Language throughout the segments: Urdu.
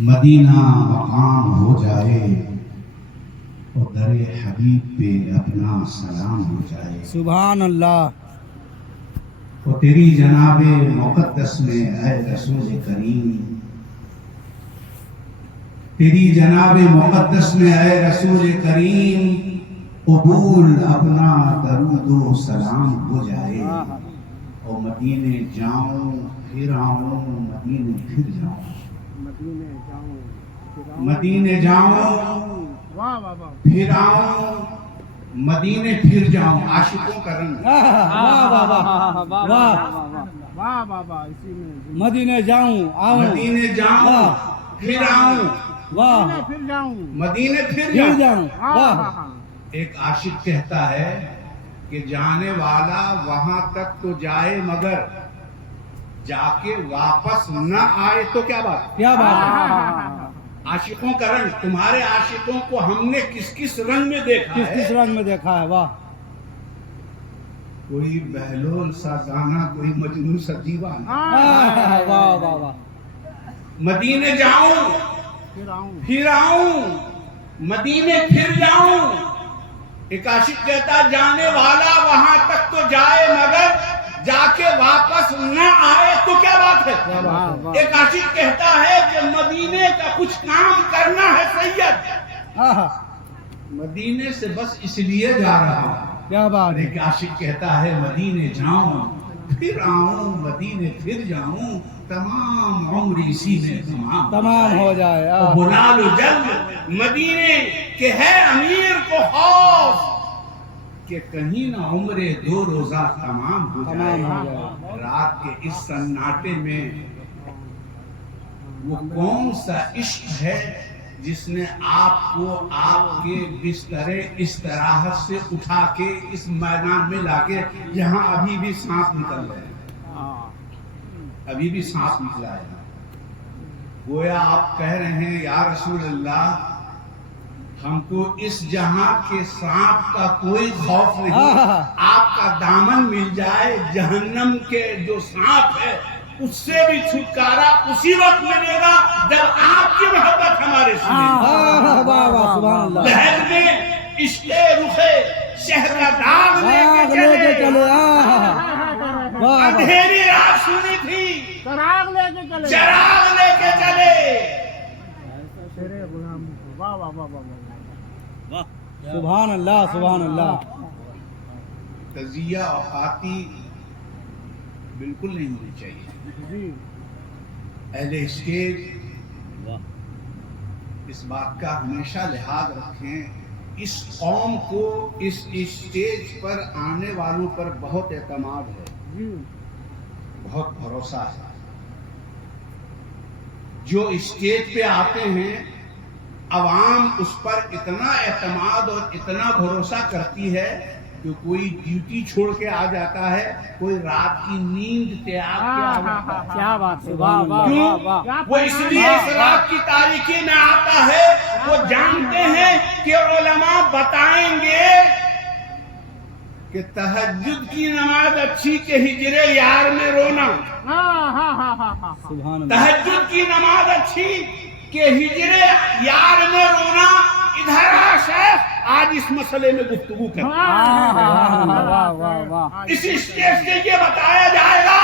مدینہ مقام ہو جائے اور در حبیب پہ اپنا سلام ہو جائے. سبحان اللہ. اور تیری جناب مقدس میں اے رسول کریم، تیری جناب مقدس میں اے رسول کریم قبول اپنا درود و سلام ہو جائے. اور مدینے جاؤں پھر آؤں، مدینے پھر جاؤں، مدینے جاؤں پھر آؤں، مدینے پھر جاؤں. عاشقوں کا رنگ. مدینے جاؤں آؤں، مدینے جاؤں پھر آؤں، مدینے پھر جاؤں. ایک عاشق کہتا ہے کہ جانے والا وہاں تک تو جائے مگر جا کے واپس نہ آئے تو کیا بات. کیا بات ہے. عاشقوں کا رنگ. تمہارے عاشقوں کو ہم نے کس کس رنگ میں دیکھا ہے؟ کس رنگ میں دیکھا ہے. واہ. کوئی بہلول سا گانا، کوئی مجنون سا دیوانہ. واہ واہ واہ. مدینے جاؤں پھر آؤں، مدینے پھر جاؤں. ایک عاشق کہتا جانے والا وہاں تک تو جائے مگر جا کے واپس نہ آئے تو کیا بات ہے. ایک عاشق کہتا ہے کہ مدینے کا کچھ کام کرنا ہے سید، مدینے سے بس اس لیے جا رہا ہوں. کیا بات. ایک عاشق کہتا ہے مدینے جاؤں پھر آؤں، مدینے پھر جاؤں، تمام عمر اسی میں تمام ہو جائے. بلا لو جلد مدینے کہ ہے امیر کو خوف کہ کہیں نہ عمر دو روزہ تمام ہو جائے. رات کے اس سناٹے میں وہ کون سا عشق ہے جس نے آپ کو آپ کے بستر استراحت سے اٹھا کے اس میدان میں لا کے یہاں ابھی بھی سانپ نکل رہے ہیں، ابھی بھی سانپ نکلا ہے. گویا آپ کہہ رہے ہیں یا رسول اللہ ہم کو اس جہاں کے سانپ کا کوئی خوف نہیں، آپ کا دامن مل جائے جہنم کے جو سانپ ہے اس سے بھی چھٹکارا اسی وقت ملے گا جب آپ کی محبت ہمارے سنے. لہر میں عشق رخ شہر کا داغ لے کے چلے، اندھیری رات سنی تھی چراغ لے کے چلے. سبحان اللہ سبحان اللہ. تزیہ اوقاتی بالکل نہیں ہونی چاہیے. اہل اسٹیج اس بات کا ہمیشہ لحاظ رکھیں، اس قوم کو اس اسٹیج پر آنے والوں پر بہت اعتماد ہے، بہت بھروسہ ہے. جو اسٹیج پہ آتے ہیں عوام اس پر اتنا اعتماد اور اتنا بھروسہ کرتی ہے کہ کوئی ڈیوٹی چھوڑ کے آ جاتا ہے، کوئی رات کی نیند تیار کے آ جاتا ہے. کیا بات ہے. وہ اس لیے اس رات کی تاریکی میں آتا ہے، وہ جانتے ہیں کہ علماء بتائیں گے کہ تہجد کی نماز اچھی کہ ہجر یار میں رونا. تہجد کی نماز اچھی کہ ہجر یار میں رونا. ادھر آ شیخ، آج اس مسئلے میں گفتگو کریں. اس اسٹیج سے یہ بتایا جائے گا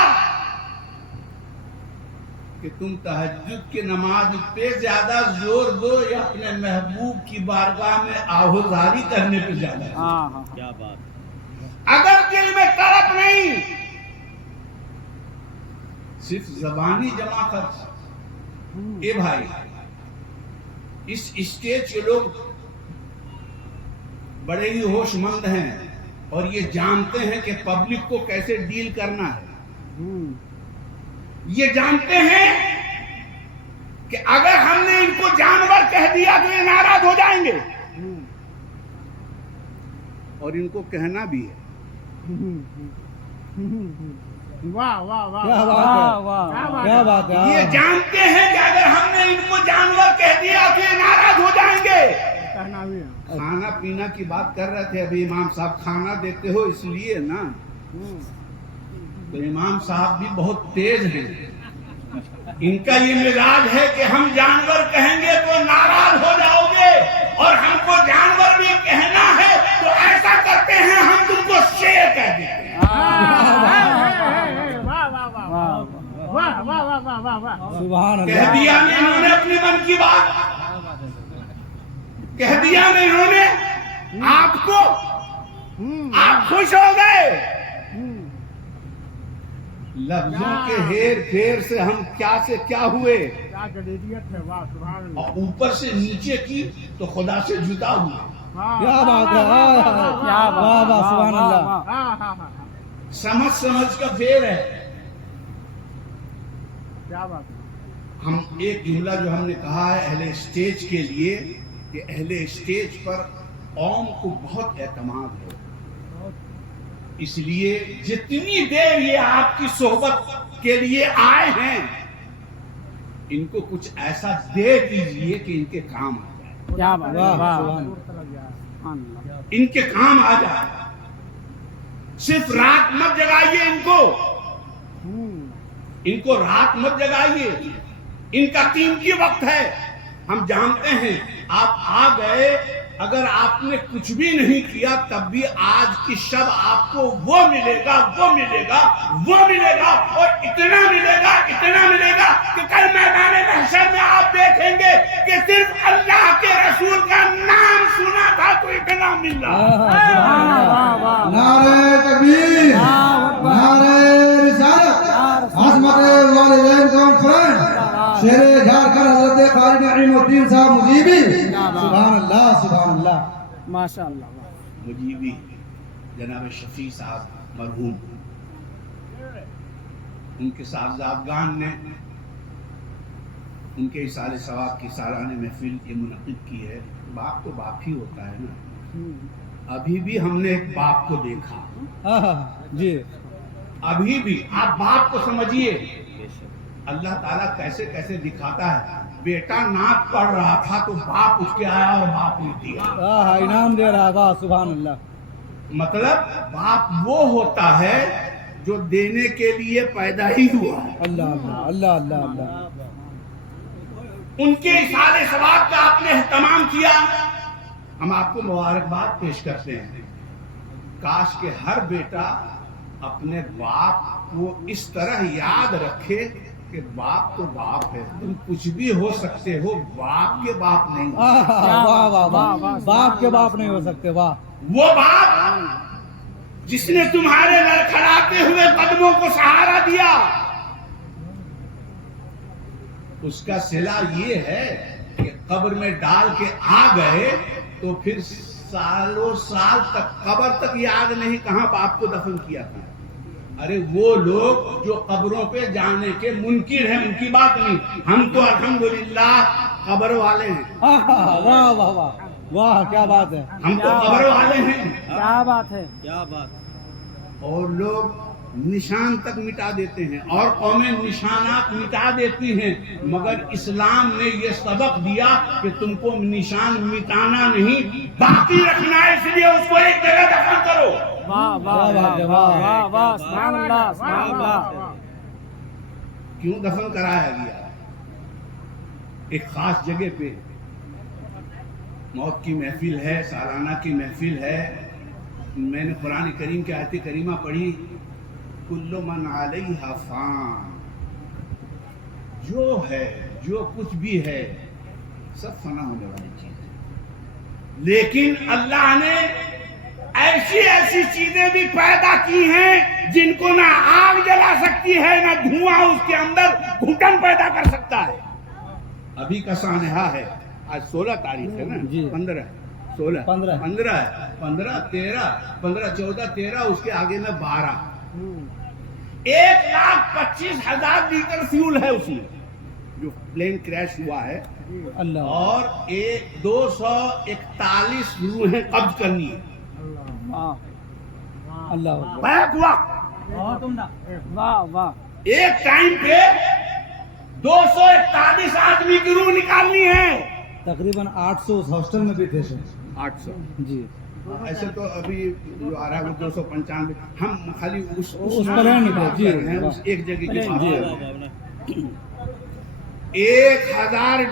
کہ تم تہجد کی نماز پہ زیادہ زور دو یا اپنے محبوب کی بارگاہ میں آہوزاری کرنے پہ زیادہ. کیا بات. اگر دل میں طرف نہیں، صرف زبانی جمع کر. اے بھائی، اس اسٹیج کے لوگ بڑے ہی ہوش مند ہیں اور یہ جانتے ہیں کہ پبلک کو کیسے ڈیل کرنا ہے. یہ جانتے ہیں کہ اگر ہم نے ان کو جانور کہہ دیا تو یہ ناراض ہو جائیں گے، اور ان کو کہنا بھی ہے. کیا بات ہے. یہ جانتے ہیں کہ اگر ہم نے ان کو جانور کہہ دیا تو یہ ناراض ہو جائیں گے. کھانا پینا کی بات کر رہے تھے ابھی امام صاحب، کھانا دیتے ہو اس لیے نا، تو امام صاحب بھی بہت تیز ہیں. ان کا یہ مزاج ہے کہ ہم جانور کہیں گے تو ناراض ہو جاؤ گے، اور ہم کو جانور بھی کہنا ہے تو ایسا کرتے ہیں ہم تم کو شیر کہہ دیتے ہیں۔ سبحان کہہ اللہ، دیا نہیں انہوں نے اپنے من کی بات، کہہ دیا نہیں انہوں نے آپ کو، آپ خوش ہو گئے۔ لفظوں کے ہیر پھیر سے ہم کیا سے کیا ہوئے، اور اوپر سے نیچے کی تو خدا سے جدا ہوئے۔ کیا بات ہے، کیا واہ واہ سبحان اللہ، سمجھ سمجھ کا پھیر ہے۔ ہم ایک جملہ جو ہم نے کہا ہے اہل اسٹیج کے لیے، کہ اہل اسٹیج پر قوم کو بہت اعتماد ہے، اس لیے جتنی دیر یہ آپ کی صحبت کے لیے آئے ہیں ان کو کچھ ایسا دے دیجئے کہ ان کے کام آ جائے، کیا بات ہے، ان کے کام آ جائے۔ صرف رات مت جگائیے ان کو رات مت جگائیے، ان کا قیمتی وقت ہے۔ ہم جانتے ہیں آپ آ گئے، اگر آپ نے کچھ بھی نہیں کیا تب بھی آج کی شب آپ کو وہ ملے گا اور اتنا ملے گا کہ کل میدان محشر میں آپ دیکھیں گے کہ صرف اللہ کے رسول کا نام سنا تھا تو اتنا مل رہا۔ نعرہ تکبیر، نعرہ رسالت، عظمت والدین کانفرنس، شیر جھارکھنڈ حضرت قاری نعیم الدین صاحب مجیبی، سبحان اللہ سبحان اللہ، ماشاء اللہ۔ مجیبی جناب شفیع صاحب مرحوم، ان کے صاحبزادگان نے ان کے اصالہ ثواب کی سالانہ محفل یہ منعقد کی ہے۔ باپ تو باپ ہی ہوتا ہے نا، ابھی بھی ہم نے ایک باپ کو دیکھا، جی ابھی بھی آپ باپ کو سمجھیے، اللہ تعالیٰ کیسے کیسے دکھاتا ہے۔ بیٹا نعت پڑھ رہا تھا تو باپ اٹھ کے آیا اور باپ نے دیا، انعام دے رہا، واہ سبحان اللہ۔ مطلب باپ وہ ہوتا ہے جو دینے کے لیے پیدا ہی ہوا ہے۔ اللہ اللہ اللہ اللہ اللہ، ان کے اصالہ ثواب کا آپ نے اہتمام کیا، ہم آپ کو مبارکباد پیش کرتے ہیں۔ کاش کہ ہر بیٹا اپنے باپ کو اس طرح یاد رکھے کہ باپ تو باپ ہے، تم کچھ بھی ہو سکتے ہو، باپ کے باپ نہیں ہو۔ واہ واہ واہ، باپ کے باپ نہیں ہو سکتے، واہ۔ وہ باپ جس نے تمہارے لڑکھڑاتے ہوئے قدموں کو سہارا دیا، اس کا صلہ یہ ہے کہ قبر میں ڈال کے آ گئے تو پھر سالوں سال تک قبر تک یاد نہیں کہاں باپ کو دفن کیا تھا۔ ارے وہ لوگ جو قبروں پہ جانے کے منکر ہیں ان کی بات نہیں، ہم تو الحمدللہ قبر والے ہیں۔ واہ واہ واہ واہ، کیا بات ہے، ہم تو قبر والے ہیں، کیا بات ہے، کیا بات۔ اور لوگ نشان تک مٹا دیتے ہیں اور قومیں نشانات مٹا دیتی ہیں، مگر اسلام نے یہ سبق دیا کہ تم کو نشان مٹانا نہیں باقی رکھنا ہے، اس لیے اس کو ایک جگہ دفن کرو۔ واہ واہ واہ واہ، سبحان اللہ سبحان اللہ۔ کیوں دفن کرایا گیا؟ ایک خاص جگہ پہ موت کی محفل ہے، سالانہ کی محفل ہے۔ میں نے قرآن کریم کی آیت کریمہ پڑھی، کل من علیہا فان، جو ہے جو کچھ بھی ہے سب فنا ہونے والی چیز ہے، لیکن اللہ نے ایسی چیزیں بھی پیدا کی ہیں جن کو نہ آگ جلا سکتی ہے نہ دھواں اس کے اندر گھٹن پیدا کر سکتا ہے۔ ابھی کا سانحہ ہے، آج 16 تاریخ ہے نا، 15 16 15 ہے، 15 13 15 14 13، اس کے آگے میں 12، 1,25,000 لیٹر فیول ہے اس میں جو پلین کریش ہوا ہے، اور 241 روحیں قبض کرنی ہے۔ اللہ بیک وقت واہ واہ، ایک ٹائم پہ 241 آدمی کی روح نکالنی ہے۔ تقریباً 800 اس ہاسٹل میں بھی تھے سر، 800 جی، ایسے تو ابھی جو آ رہا ہے وہ 295، ہم خالی اس پر ہیں، جی اس ایک جگہ کی بات کر رہے ہیں۔ 1000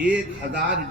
1000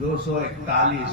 241,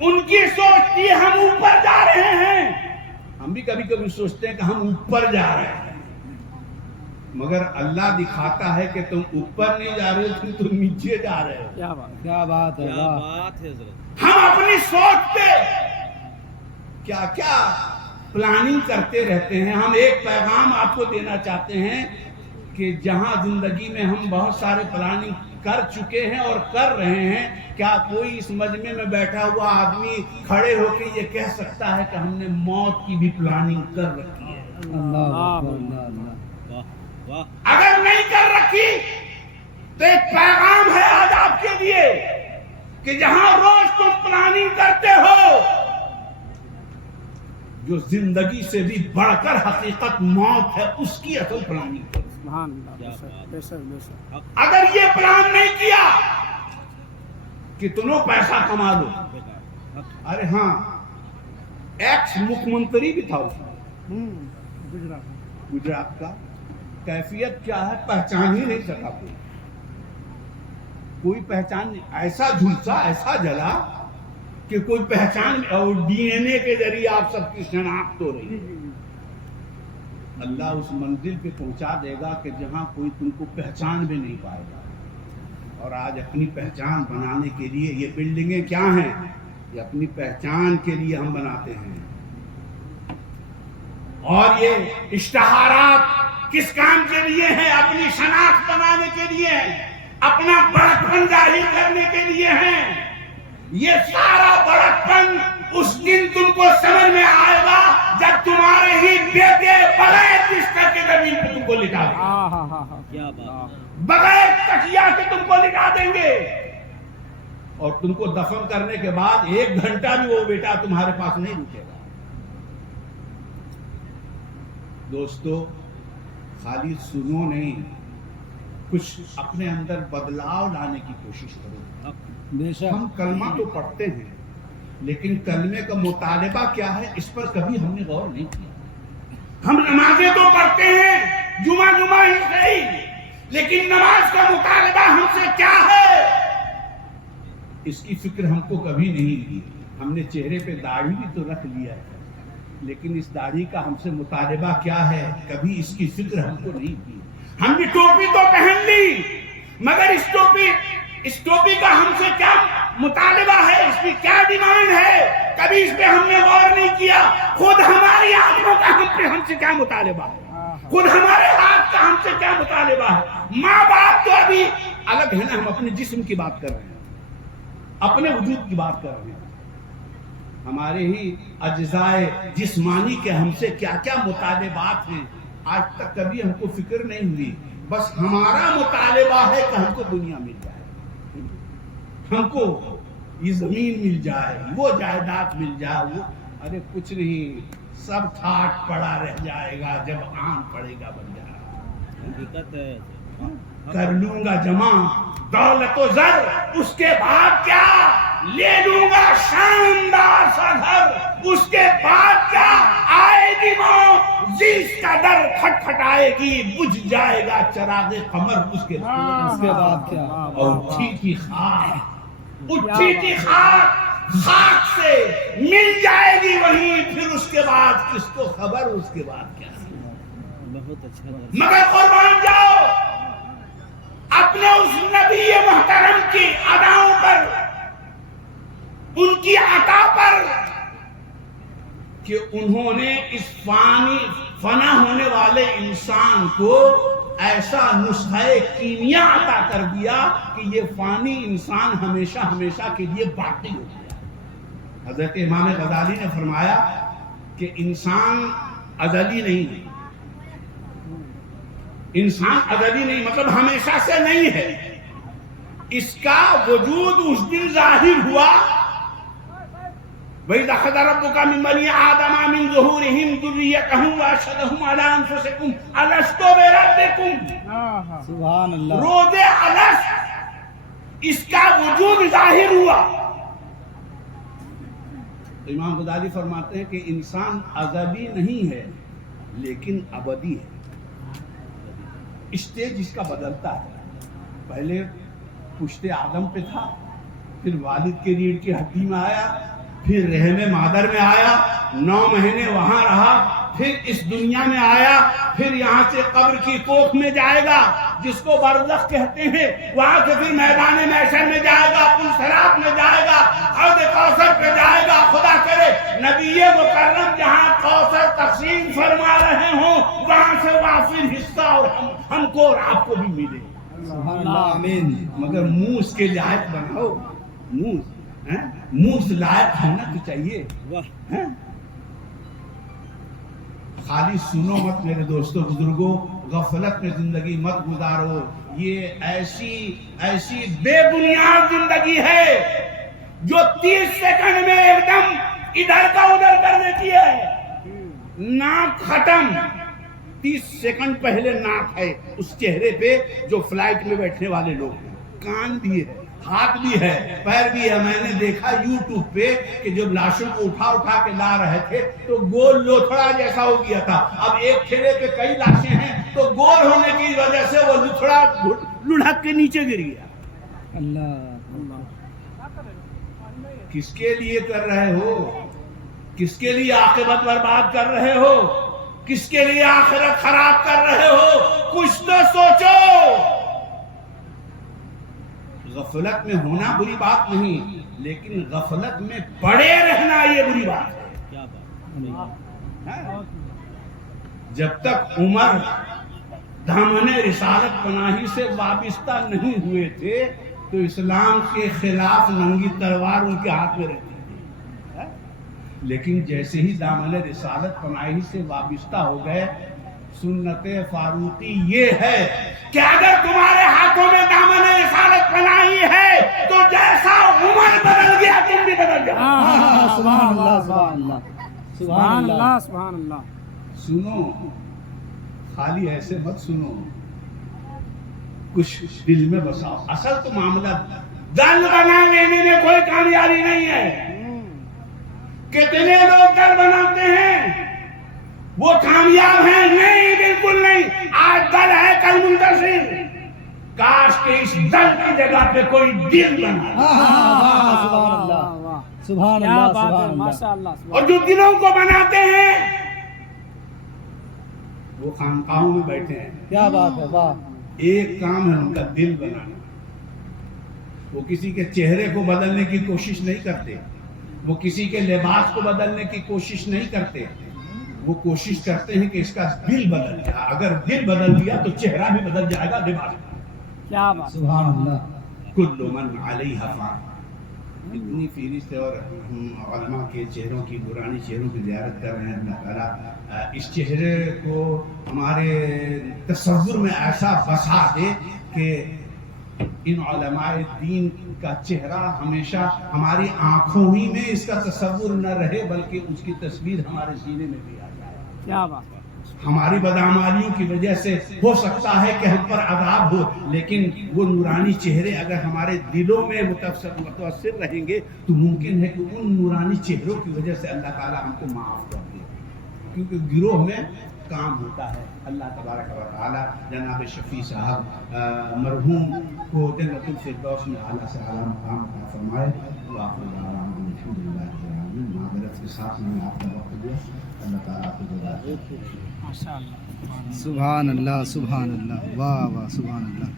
ان کی سوچ تھی ہم اوپر جا رہے ہیں. ہم بھی کبھی کبھی سوچتے ہیں کہ ہم اوپر جا رہے ہیں، مگر اللہ دکھاتا ہے کہ تم اوپر نہیں جا رہے ہو، تم نیچے جا رہے ہو. کیا بات ہے، کیا واہ. بات ہے حضرت. ہم اپنی سوچ پہ کیا کیا پلاننگ کرتے رہتے ہیں. ہم ایک پیغام آپ کو دینا چاہتے ہیں کہ جہاں زندگی میں ہم بہت سارے پلاننگ کر چکے ہیں اور کر رہے ہیں، کیا کوئی اس مجمع میں بیٹھا ہوا آدمی کھڑے ہو کے یہ کہہ سکتا ہے کہ ہم نے موت کی بھی پلاننگ کر رکھی ہے؟ اللہ اکبر، اللہ اللہ. واہ واہ. اگر نہیں کر رکھی تو ایک پیغام ہے آج آپ کے لیے کہ جہاں روز تم پلاننگ کرتے ہو، جو زندگی سے بھی بڑھ کر حقیقت موت ہے، اس کی اصل پلاننگ کرو. اگر یہ پلان نہیں کیا کہ تم پیسہ کما لو. ارے ہاں، ایکس مکھ منتری بھی تھا اس میں، گجرات کا. کیفیت کیا ہے پہچان ہی نہیں سکا کوئی پہچان نہیں. ایسا جھلسا، ایسا جلا کہ کوئی پہچان، اور ڈی این اے کے ذریعے آپ سب کی شناخت ہو رہی ہے. اللہ اس منزل پہ پہنچا دے گا کہ جہاں کوئی تم کو پہچان بھی نہیں پائے گا. اور آج اپنی پہچان بنانے کے لیے یہ بلڈنگیں کیا ہیں؟ یہ اپنی پہچان کے لیے ہم بناتے ہیں. اور یہ اشتہارات کس کام کے لیے ہیں؟ اپنی شناخت بنانے کے لیے ہیں، اپنا بڑکپن ظاہر کرنے کے لیے ہیں. یہ سارا بڑکپن اس دن تم کو سمجھ میں آئے گا جب تمہارے ہی بیٹے بغیر بستر کے زمین پہ تم کو لٹا دیں گے. کیا بات. بغیر تکیا کے تم کو لٹا دیں گے، اور تم کو دفن کرنے کے بعد 1 گھنٹہ بھی وہ بیٹا تمہارے پاس نہیں رکے گا. دوستو، خالی سنو نہیں، کچھ اپنے اندر بدلاؤ لانے کی کوشش کرو. بے شک. ہم کلمہ تو پڑھتے ہیں، لیکن کلمے کا مطالبہ کیا ہے اس پر کبھی ہم نے غور نہیں کیا. ہم نمازیں تو پڑھتے ہیں، جمعہ ہی صحیح، لیکن نماز کا مطالبہ ہم سے کیا ہے اس کی فکر ہم کو کبھی نہیں کی. ہم نے چہرے پہ داڑھی بھی تو رکھ لیا ہے، لیکن اس داڑھی کا ہم سے مطالبہ کیا ہے کبھی اس کی فکر ہم کو نہیں کی. ہم نے ٹوپی تو پہن لی، مگر اس ٹوپی کا ہم سے کیا مطالبہ ہے، اس کی کیا ڈیمانڈ ہے، کبھی اس پہ ہم نے غور نہیں کیا. خود ہماری آنکھوں کا ہم سے کیا مطالبہ ہے، خود ہمارے ہاتھ کا ہم سے کیا مطالبہ ہے. ماں باپ تو ابھی الگ ہے نا، ہم اپنے جسم کی بات کر رہے ہیں، اپنے وجود کی بات کر رہے ہیں. ہمارے ہی اجزائے جسمانی کے ہم سے کیا کیا مطالبات ہیں، آج تک کبھی ہم کو فکر نہیں ہوئی. بس ہمارا مطالبہ ہے کہ ہم کو دنیا مل جائے، ہم کو یہ زمین مل جائے، وہ جائیداد مل جائے. وہ ارے کچھ نہیں، سب ٹھاٹ پڑا رہ جائے گا جب آن پڑے گا بن جائے گا. حقیقت ہے. کر لوں گا جمع دولت و زر، اس کے بعد کیا لے لوں گا شاندار سا گھر، اس کے بعد کیا آئے گی موت، زیس کا در کھٹکھٹائے گی، بجھ جائے گا چراغ قمر، اس کے بعد کیا. اور اٹھی تھی خاک سے مل جائے گی وہیں، پھر اس کے بعد کس کو خبر اس کے بعد کیا. بہت اچھا. مگر قربان جاؤ اپنے اس نبی محترم کی اداؤں پر، ان کی عطا پر، کہ انہوں نے اس فنا ہونے والے انسان کو ایسا نسخہ کیمیا عطا کر دیا کہ یہ فانی انسان ہمیشہ ہمیشہ کے لیے باقی ہو گیا. حضرت امام غزالی نے فرمایا کہ انسان ازلی نہیں ہے، انسان ازلی نہیں مطلب ہمیشہ سے نہیں ہے. اس کا وجود اس دن ظاہر ہوا، وَإِذْ أَخَذَ رَبُّكَ مِن بَنِي آدَمَ مِن ظُهُورِهِمْ ذُرِّيَّتَهُمْ وَأَشْهَدَهُمْ عَلَىٰ أَنفُسِهِمْ أَلَسْتُ بِرَبِّكُمْ. سبحان اللہ. روز الست اس کا وجود ظاہر ہوا. امام غزالی فرماتے ہیں کہ انسان ازلی نہیں ہے لیکن ابدی ہے. اسٹیج اس کا بدلتا ہے. پہلے پشت آدم پہ تھا، پھر والد کے ریڑھ کی ہڈی میں آیا، پھر رحم مادر میں آیا، 9 مہینے وہاں رہا، پھر اس دنیا میں آیا، پھر یہاں سے قبر کی کوکھ میں جائے گا جس کو برزخ کہتے ہیں، وہاں سے پھر میدان محشر میں جائے گا، پل صراط میں جائے گا، حوض کوثر پہ جائے گا۔ خدا کرے نبی مکرم جہاں کوثر تقسیم فرما رہے ہوں وہاں سے وافر حصہ اور ہم کو اور آپ کو بھی ملے۔ سبحان اللہ آمین۔ مگر منہ اس کے لائق بناؤ، منہ اس لائق ہونا تو چاہیے۔ واہ خالی سنو مت میرے دوستوں بزرگوں، غفلت میں زندگی مت گزارو، یہ ایسی بے بنیاد زندگی ہے جو 30 سیکنڈ میں ایک دم ادھر کا ادھر کر دیتی ہے۔ ناک ختم، 30 سیکنڈ پہلے ناک ہے اس چہرے پہ جو فلائٹ میں بیٹھنے والے لوگ ہیں، کان بھی ہے، ہاتھ بھی ہے، پیر بھی ہے۔ میں نے دیکھا یوٹیوب پہ کہ جب لاشوں کو اٹھا کے لا رہے تھے تو گول لوتھڑا جیسا ہو گیا تھا۔ اب ایک ٹھیلے پہ کئی لاشیں ہیں تو گول ہونے کی وجہ سے وہ لوتھڑا لڑھک کے نیچے گر گیا۔ اللہ کس کے لیے کر رہے ہو؟ کس کے لیے عاقبت برباد کر رہے ہو؟ کس کے لیے آخرت خراب کر رہے ہو؟ کچھ تو سوچو۔ غفلت میں ہونا بری بات نہیں، لیکن غفلت میں پڑے رہنا یہ بری بات ہے۔ کیا بات، جب تک عمر دامن رسالت پناہی سے وابستہ نہیں ہوئے تھے تو اسلام کے خلاف ننگی تلوار ان کے ہاتھ میں رہتی تھی، لیکن جیسے ہی دامن رسالت پناہی سے وابستہ ہو گئے، سنت فاروقی یہ ہے کہ اگر تمہارے ہاتھوں میں دامن رسالت پناہی ہے تو جیسا عمر بدل گیا تم بھی بدل جاؤ۔ سبحان اللہ سبحان اللہ سبحان اللہ سبحان اللہ۔ سنو، خالی ایسے مت سنو، کچھ دل میں بساؤ۔ اصل تو معاملہ دل بنا لینے میں کوئی کامیابی نہیں ہے۔ کتنے لوگ دل بناتے ہیں وہ کامیاب ہیں؟ نہیں، بالکل نہیں۔ آج دل ہے کل منتشر۔ کاش کہ اس دل کی جگہ پہ کوئی دل بنا۔ سبحان اللہ سبحان کیا اللہ بات ہے، سبحان اللہ۔ ماشاء اللہ۔ اور جو دلوں کو بناتے ہیں وہ خانقاہوں میں بیٹھے ہیں۔ کیا بات ہے، واہ۔ ایک کام ہے ان کا دل بنانا۔ وہ کسی کے چہرے کو بدلنے کی کوشش نہیں کرتے، وہ کسی کے لباس کو بدلنے کی کوشش نہیں کرتے، وہ کوشش کرتے ہیں کہ اس کا دل بدل جائے۔ اگر دل بدل گیا تو چہرہ بھی بدل جائے گا، لباس بھی۔ کیا بات، سبحان اللہ۔ کل من علیہا فان۔ اتنی فہرست ہے، اور علماء کے چہروں کی، نورانی چہروں کی زیارت کر رہے ہیں۔ اللہ تعالیٰ اس چہرے کو ہمارے تصور میں ایسا بسا دے کہ ان علماء دین کا چہرہ ہمیشہ ہماری آنکھوں ہی میں اس کا تصور نہ رہے بلکہ اس کی تصویر ہمارے سینے میں بھی آ جائے۔ کیا بات۔ ہماری بدعمالیوں کی وجہ سے ہو سکتا ہے کہ ہم پر عذاب ہو، لیکن وہ نورانی چہرے اگر ہمارے دلوں میں متاثر رہیں گے تو ممکن ہے کہ ان نورانی چہروں کی وجہ سے اللہ تعالیٰ ہم کو معاف کر دے، کیونکہ گروہ میں کام ہوتا ہے۔ اللہ تبارک و تعالیٰ جناب شفیع صاحب مرحوم کو جنت الفردوس میں اعلیٰ سے اعلیٰ مقام عطا فرمائے۔ معذرت کے ساتھ میں نے آپ کا وقت دیا، اللہ تعالیٰ آپ کو ماشاء اللہ۔ سبحان اللہ سبحان اللہ، واہ واہ سبحان اللہ۔